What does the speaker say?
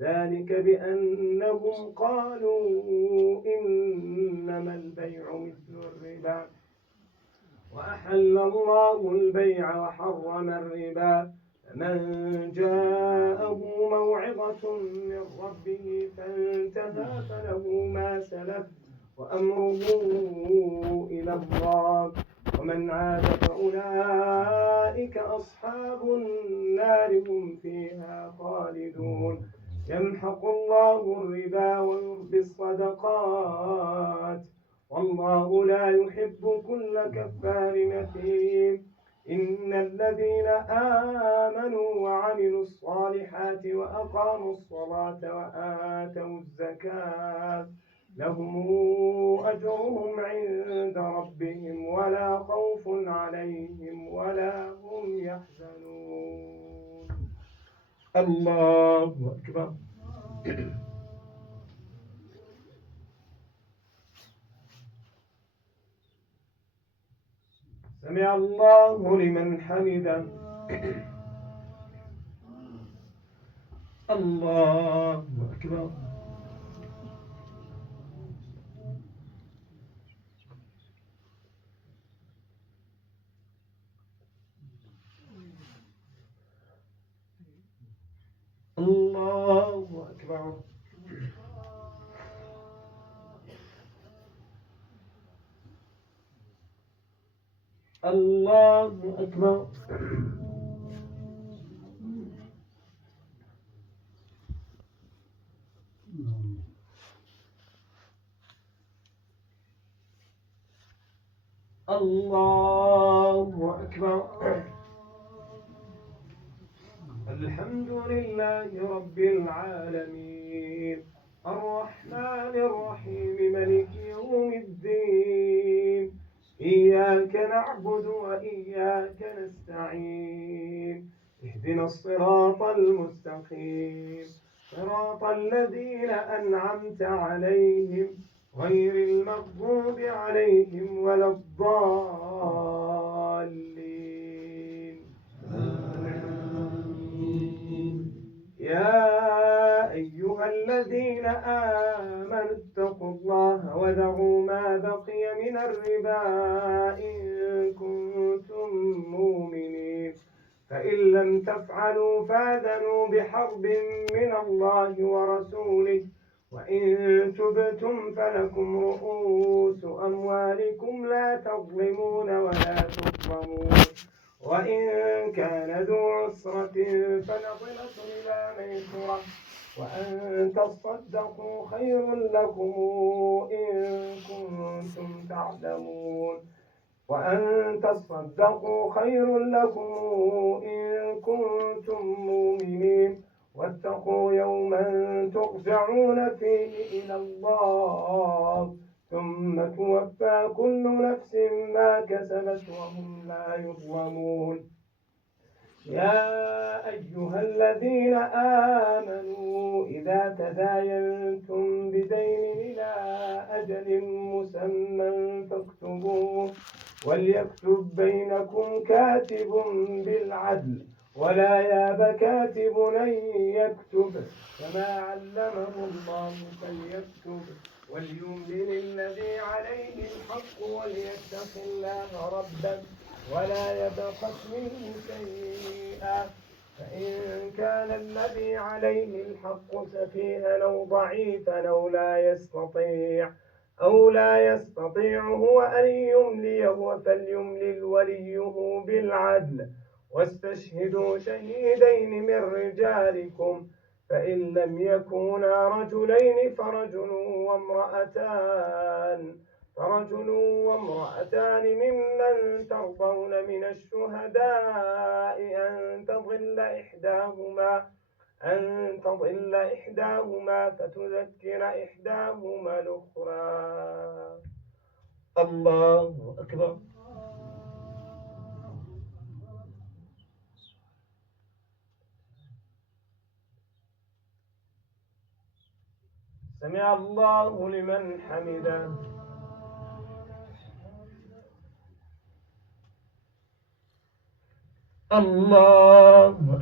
ذلك بأنهم قالوا إنما البيع مثل الربا وأحل الله البيع وحرم الربا فمن جاءه موعظة من ربه فانتهى فله ما سلف وأمره إلى الله ومن عاد فأولئك أصحاب النار هم فيها خالدون يمحق الله الربا ويربي الصدقات والله لا يحب كل كفار أثيم إن الذين آمنوا وعملوا الصالحات وأقاموا الصلاة وآتوا الزكاة لهم أجرهم عند ربهم ولا خوف عليهم ولا هم يحزنون. الله أكبر. سمع الله لمن حمده. الله أكبر. الله أكبر. الله أكبر. الله أكبر. الحمد لله رب العالمين الرحمن الرحيم ملك يوم الدين إياك نعبد وإياك نستعين اهدنا الصراط المستقيم صراط الذين أنعمت عليهم غير المغضوب عليهم ولا الضالين. يا أيها الذين آمنوا اتقوا الله وذروا ما بقي من الربا إن كنتم مؤمنين فإن لم تفعلوا فآذنوا بحرب من الله ورسوله وإن تبتم فلكم رؤوس أموالكم لا تظلمون ولا تظلمون وإن كان ذو عسرة فنظرة إلى ميسرة وأن تصدقوا خير لكم إن كنتم تعلمون وأن تصدقوا خير لكم إن كنتم مؤمنين واتقوا يوما ترجعون فيه إلى الله ثم توفى كل نفس ما كسبت وهم لا يظلمون. يا أيها الذين آمنوا إذا تداينتم بدين إلى أجل مسمى فاكتبوه وليكتب بينكم كاتب بالعدل ولا ياب كاتب أن يكتب كما علمه الله فليكتب وليملل الذي عليه الحق وليتق الله ربه ولا يبخس منه شيئا فإن كان الذي عليه الحق سفيها أو ضعيفا أو لا يستطيع هو أن يمليه فليملل وليه بالعدل واستشهدوا شهيدين من رجالكم فإن لم يكونا رجلين فرجل وامرأتان ممن ترضون من الشهداء أن تضل إحداهما فتذكر إحداهما الأخرى. الله أكبر. سمع الله لمن حمده. الله